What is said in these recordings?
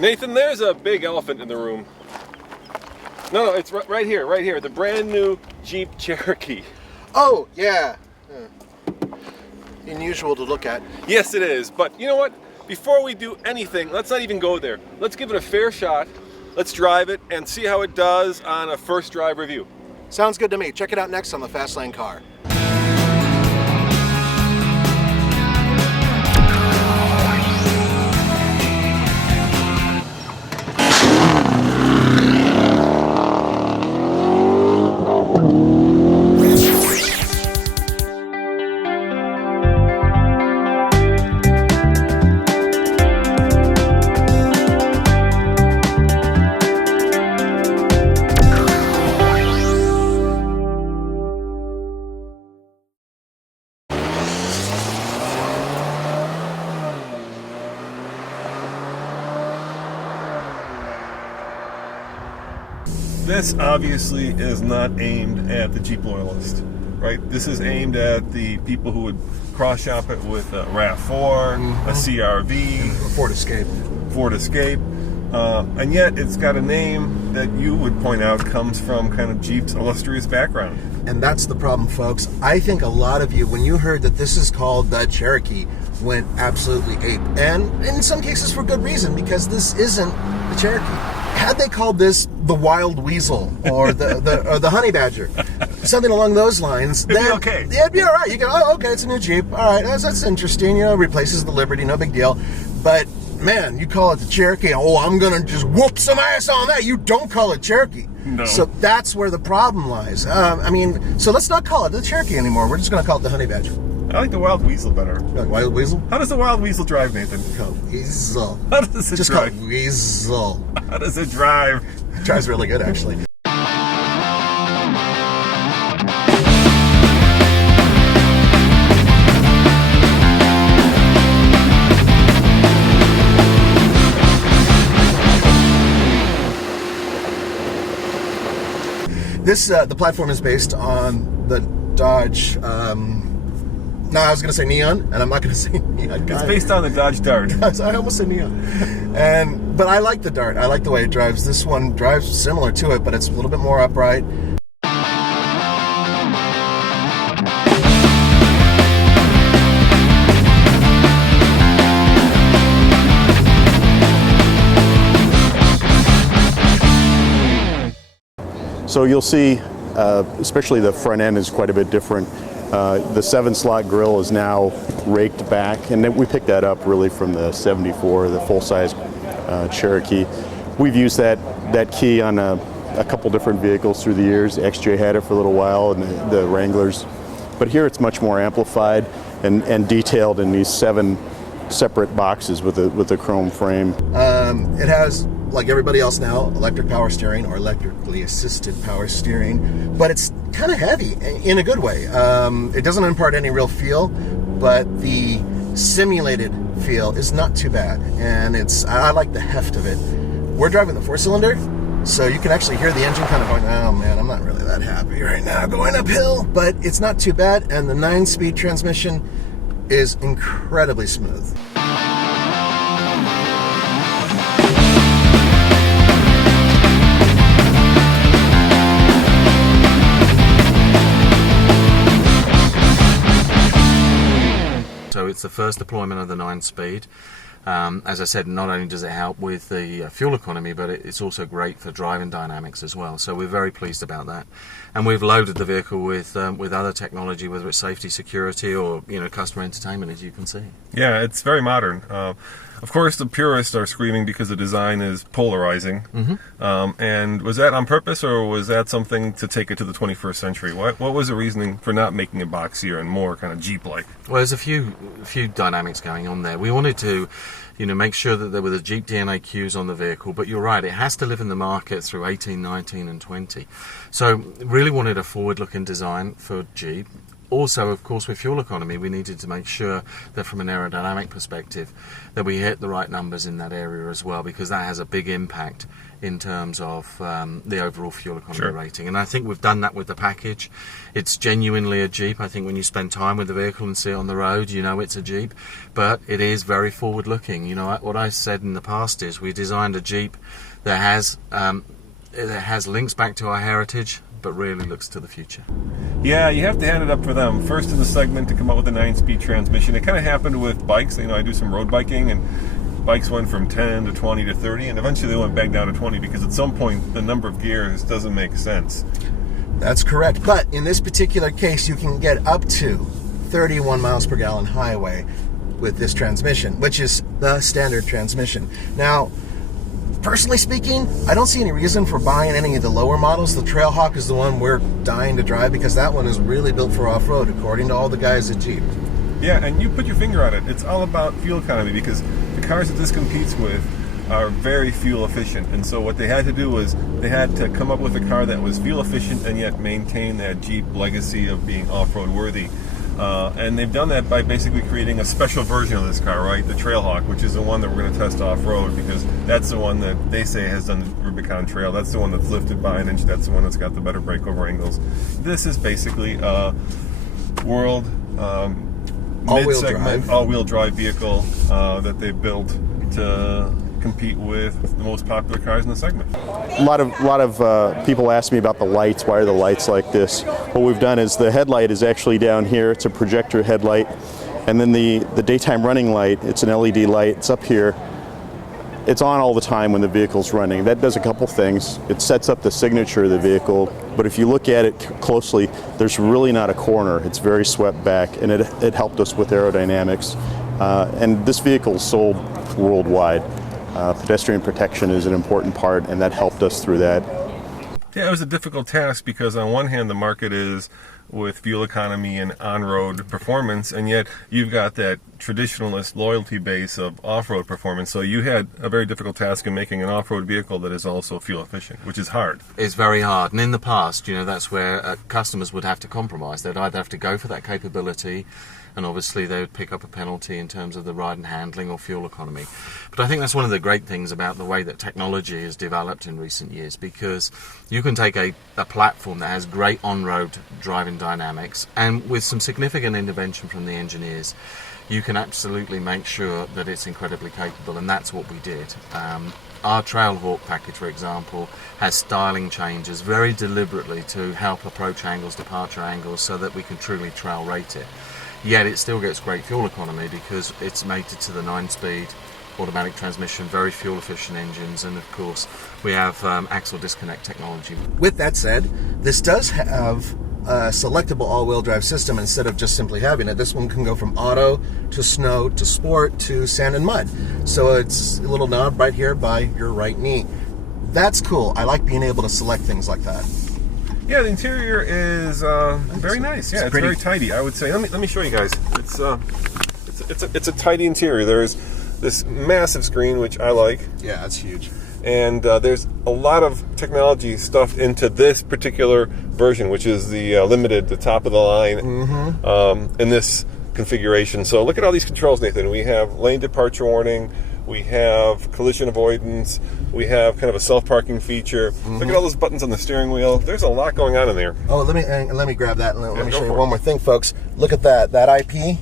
Nathan, there's a big elephant in the room. No, it's right here. The brand new Jeep Cherokee. Oh, yeah. Unusual to look at. Yes, it is. But you know what? Before we do anything, let's not even go there. Let's give it a fair shot. Let's drive it and see how it does on a first drive review. Sounds good to me. Check it out next on the Fast Lane Car. This obviously is not aimed at the Jeep loyalist, right? This is aimed at the people who would cross-shop it with a RAV4, a CR-V, a Ford Escape. And yet it's got a name that you would point out comes from kind of Jeep's illustrious background. And that's the problem, folks. I think a lot of you, when you heard that this is called the Cherokee, went absolutely ape. And in some cases for good reason, because this isn't the Cherokee. Had they called this the Wild Weasel or the Honey Badger, something along those lines, it'd be okay. Yeah, it'd be all right. You go, oh, okay, it's a new Jeep. All right, that's interesting. You know, replaces the Liberty, no big deal. But man, you call it the Cherokee. Oh, I'm gonna just whoop some ass on that. You don't call it Cherokee. No. So that's where the problem lies. So let's not call it the Cherokee anymore. We're just gonna call it the Honey Badger. I like the Wild Weasel better. You like Wild Weasel? How does the Wild Weasel drive, Nathan? Call it Weasel. How does it just drive? Call it Weasel. How does it drive? It drives really good, actually. The platform is based on the Dodge, no, I was going to say Neon, and I'm not going to say Neon. It's based on the Dodge Dart. I almost said Neon. But I like the Dart. I like the way it drives. This one drives similar to it, but it's a little bit more upright. So you'll see, especially the front end is quite a bit different. The 7-slot grille is now raked back, and then we picked that up really from the 74, the full-size Cherokee. We've used that key on a couple different vehicles through the years. XJ had it for a little while, and the Wranglers. But here it's much more amplified and detailed in these 7 separate boxes with a chrome frame. It has, like everybody else now, electric power steering or electrically assisted power steering, but it's kind of heavy in a good way. It doesn't impart any real feel, but the simulated feel is not too bad, and I like the heft of it. We're driving the 4-cylinder, so you can actually hear the engine kind of going, oh man, I'm not really that happy right now going uphill, but it's not too bad, and the 9-speed transmission is incredibly smooth. So it's the first deployment of the 9-speed. As I said, not only does it help with the fuel economy, but it's also great for driving dynamics as well. So we're very pleased about that. And we've loaded the vehicle with other technology, whether it's safety, security, or customer entertainment, as you can see. Yeah, it's very modern. Of course, the purists are screaming because the design is polarizing. And was that on purpose, or was that something to take it to the 21st century? What was the reasoning for not making it boxier and more kind of Jeep-like? Well, there's a few dynamics going on there. We wanted to make sure that there were the Jeep DNA cues on the vehicle, but you're right, it has to live in the market through 18, 19, and 20. So really wanted a forward-looking design for Jeep. Also, of course, with fuel economy, we needed to make sure that from an aerodynamic perspective that we hit the right numbers in that area as well, because that has a big impact in terms of the overall fuel economy rating. And I think we've done that with the package. It's genuinely a Jeep. I think when you spend time with the vehicle and see it on the road, you know it's a Jeep. But it is very forward-looking. You know, what I said in the past is we designed a Jeep that has links back to our heritage, but really looks to the future. Yeah, you have to hand it up for them. First in the segment to come up with a 9-speed transmission. It kind of happened with bikes. You know, I do some road biking, and bikes went from 10 to 20 to 30, and eventually they went back down to 20 because at some point the number of gears doesn't make sense. That's correct. But in this particular case, you can get up to 31 miles per gallon highway with this transmission, which is the standard transmission. Now, personally speaking, I don't see any reason for buying any of the lower models. The Trailhawk is the one we're dying to drive because that one is really built for off-road, according to all the guys at Jeep. Yeah, and you put your finger on it. It's all about fuel economy because the cars that this competes with are very fuel efficient. And so what they had to do was they had to come up with a car that was fuel efficient and yet maintain that Jeep legacy of being off-road worthy. And they've done that by basically creating a special version of this car, right? The Trailhawk, which is the one that we're going to test off-road because that's the one that they say has done the Rubicon Trail. That's the one that's lifted by an inch. That's the one that's got the better breakover angles. This is basically a world mid-segment all-wheel drive vehicle that they built to compete with the most popular cars in the segment. A lot of people ask me about the lights. Why are the lights like this? What we've done is the headlight is actually down here. It's a projector headlight. And then the daytime running light, it's an LED light. It's up here. It's on all the time when the vehicle's running. That does a couple things. It sets up the signature of the vehicle. But if you look at it closely, there's really not a corner. It's very swept back, and it helped us with aerodynamics. And this vehicle is sold worldwide. Pedestrian protection is an important part, and that helped us through that. Yeah, it was a difficult task because on one hand the market is with fuel economy and on-road performance, and yet you've got that traditionalist loyalty base of off-road performance. So you had a very difficult task in making an off-road vehicle that is also fuel efficient, which is hard. It's very hard. And in the past, you know, that's where customers would have to compromise. They'd either have to go for that capability, and obviously they would pick up a penalty in terms of the ride and handling or fuel economy. But I think that's one of the great things about the way that technology has developed in recent years, because you can take a platform that has great on-road driving dynamics, and with some significant intervention from the engineers, you can absolutely make sure that it's incredibly capable, and that's what we did. Our Trailhawk package, for example, has styling changes very deliberately to help approach angles, departure angles, so that we can truly trail rate it. Yet it still gets great fuel economy because it's mated to the 9-speed automatic transmission, very fuel efficient engines, and of course we have axle disconnect technology. With that said, this does have a selectable all-wheel drive system instead of just simply having it. This one can go from auto to snow to sport to sand and mud. So it's a little knob right here by your right knee. That's cool. I like being able to select things like that. Yeah, the interior is very nice. Yeah, it's very tidy, I would say. Let me show you guys. It's a tidy interior. There's this massive screen, which I like. Yeah, that's huge. And there's a lot of technology stuffed into this particular version, which is the limited, the top of the line in this configuration. So look at all these controls, Nathan. We have lane departure warning. We have collision avoidance. We have kind of a self-parking feature. Look at all those buttons on the steering wheel. There's a lot going on in there. Oh, let me grab that. And let me show you one more thing, folks. Look at that IP.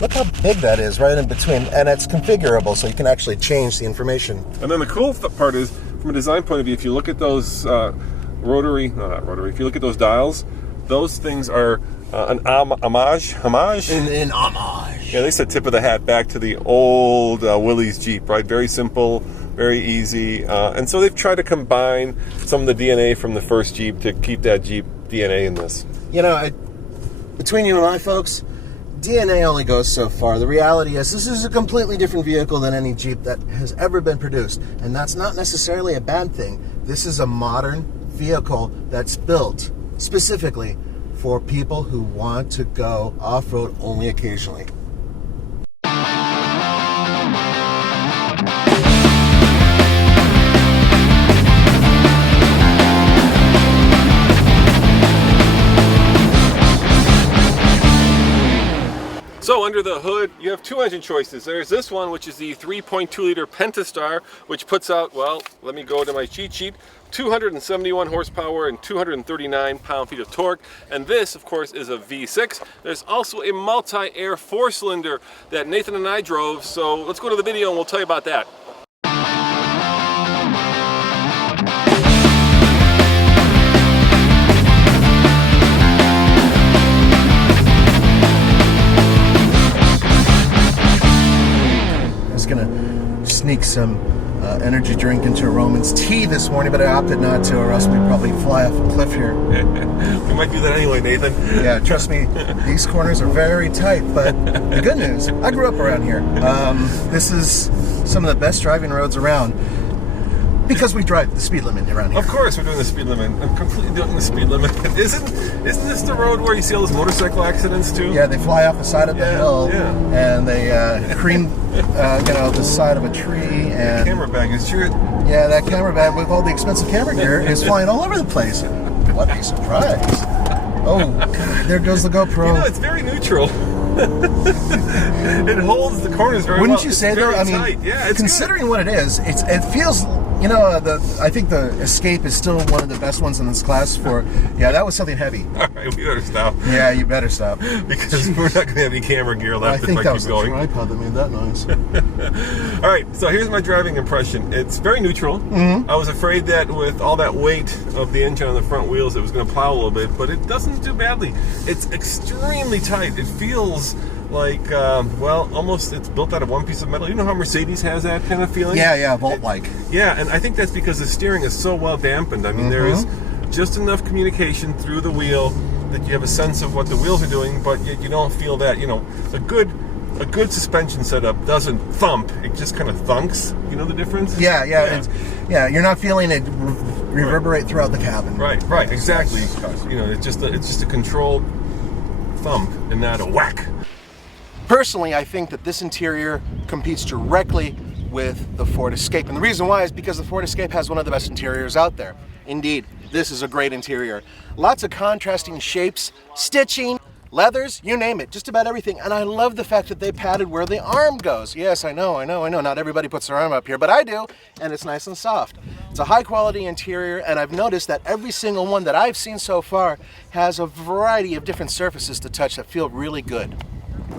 Look how big that is right in between. And it's configurable, so you can actually change the information. And then the cool part is, from a design point of view, if you look at those if you look at those dials, those things are an homage? In homage. Yeah, they said tip of the hat back to the old Willys Jeep, right? Very simple, very easy. And so they've tried to combine some of the DNA from the first Jeep to keep that Jeep DNA in this. You know, between you and I, folks, DNA only goes so far. The reality is this is a completely different vehicle than any Jeep that has ever been produced. And that's not necessarily a bad thing. This is a modern vehicle that's built specifically for people who want to go off-road only occasionally. under the hood, you have two engine choices. There's this one, which is the 3.2-liter Pentastar, which puts out, well, let me go to my cheat sheet, 271 horsepower and 239 pound-feet of torque. And this, of course, is a V6. There's also a multi-air 4-cylinder that Nathan and I drove, so let's go to the video and we'll tell you about that. Gonna sneak some energy drink into a Roman's tea this morning, but I opted not to, or else we'd probably fly off a cliff here. We might do that anyway, Nathan. Yeah, trust me, these corners are very tight, but the good news, I grew up around here. This is some of the best driving roads around, because we drive the speed limit around here. Of course we're doing the speed limit. I'm completely doing the speed limit. Isn't this the road where you see all those motorcycle accidents too? Yeah, they fly off the side of the hill, and they cream the side of a tree. And camera bag is sure. Yeah, that camera bag with all the expensive camera gear is flying all over the place. What a surprise! Oh, God, there goes the GoPro. You know, it's very neutral. It holds the corners very well. Wouldn't you say though? I mean, tight. Yeah, it's considering good. what it is, it feels. You know, I think the Escape is still one of the best ones in this class. Yeah, that was something heavy. All right, we better stop. Yeah, you better stop. Because we're not going to have any camera gear left if I that keep was going. The tripod that made that noise. All right, so here's my driving impression. It's very neutral. Mm-hmm. I was afraid that with all that weight of the engine on the front wheels, it was going to plow a little bit, but it doesn't do badly. It's extremely tight. It feels like, almost it's built out of one piece of metal. You know how Mercedes has that kind of feeling? Yeah, Volt-like. Yeah, and I think that's because the steering is so well dampened. I mean, there is just enough communication through the wheel that you have a sense of what the wheels are doing, but you don't feel that, a good suspension setup doesn't thump. It just kind of thunks. You know the difference? Yeah. You're not feeling it reverberate throughout the cabin. Right, exactly. It's just a controlled thump and not a whack. Personally, I think that this interior competes directly with the Ford Escape. And the reason why is because the Ford Escape has one of the best interiors out there. Indeed, this is a great interior. Lots of contrasting shapes, stitching, leathers, you name it, just about everything. And I love the fact that they padded where the arm goes. Yes, I know. Not everybody puts their arm up here, but I do, and it's nice and soft. It's a high quality interior, and I've noticed that every single one that I've seen so far has a variety of different surfaces to touch that feel really good.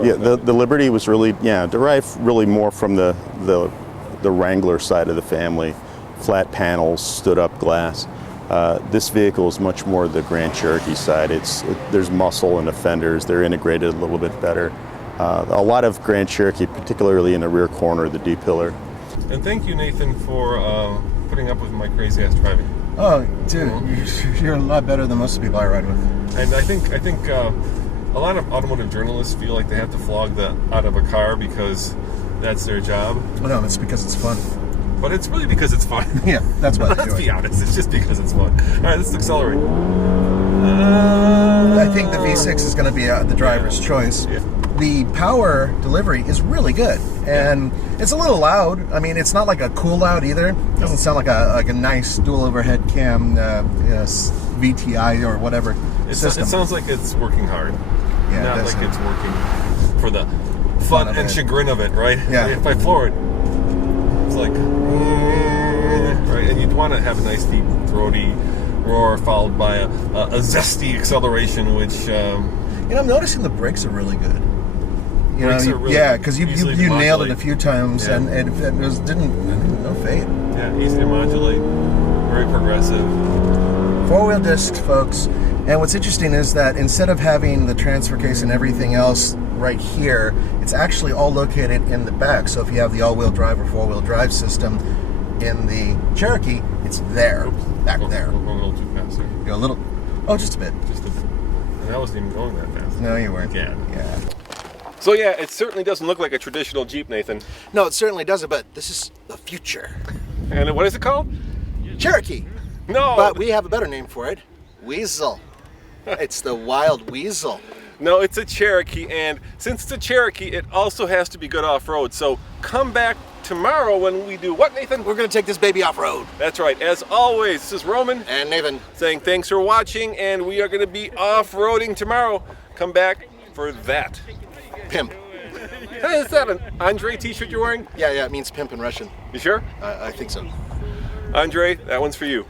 Yeah, the Liberty was really, derived really more from the Wrangler side of the family. Flat panels, stood up glass. This vehicle is much more the Grand Cherokee side. There's muscle in the fenders. They're integrated a little bit better. A lot of Grand Cherokee, particularly in the rear corner, the D-pillar. And thank you, Nathan, for putting up with my crazy ass driving. Oh, dude, you're a lot better than most people I ride with. And I think a lot of automotive journalists feel like they have to flog the out of a car because that's their job. Well, no, it's because it's fun. But it's really because it's fun. Yeah, that's what Let's be honest, it's just because it's fun. All right, let's accelerate. I think the V6 is going to be the driver's choice. Yeah. The power delivery is really good, and it's a little loud. I mean, it's not like a cool loud either. It doesn't sound like a nice dual overhead cam VTI or whatever system. It sounds like it's working hard. Yeah, not like it's working for the fun and chagrin of it, right? Yeah. If I floor it, it's like, right? And you'd want to have a nice deep throaty roar followed by a zesty acceleration, which I'm noticing the brakes are really good. Because you nailed it a few times, and it didn't no fade. Yeah, easy to modulate, very progressive. 4-wheel discs, folks. And what's interesting is that instead of having the transfer case and everything else right here, it's actually all located in the back. So if you have the all-wheel drive or 4-wheel drive system in the Cherokee, it's there, back there. We're going a little too fast there. A little, just a bit. Just a bit. And I wasn't even going that fast. No, you weren't. Yeah. So yeah, it certainly doesn't look like a traditional Jeep, Nathan. No, it certainly doesn't, but this is the future. And what is it called? Cherokee. No. But we have a better name for it. Weasel. It's the Wild Weasel. No, it's a Cherokee, and since it's a Cherokee, it also has to be good off-road. So come back tomorrow when we do what, Nathan? We're going to take this baby off-road. That's right. As always, this is Roman. And Nathan. Saying thanks for watching, and we are going to be off-roading tomorrow. Come back for that. Pimp. Hey, is that an Andre t-shirt you're wearing? Yeah, it means pimp in Russian. You sure? I think so. Andre, that one's for you.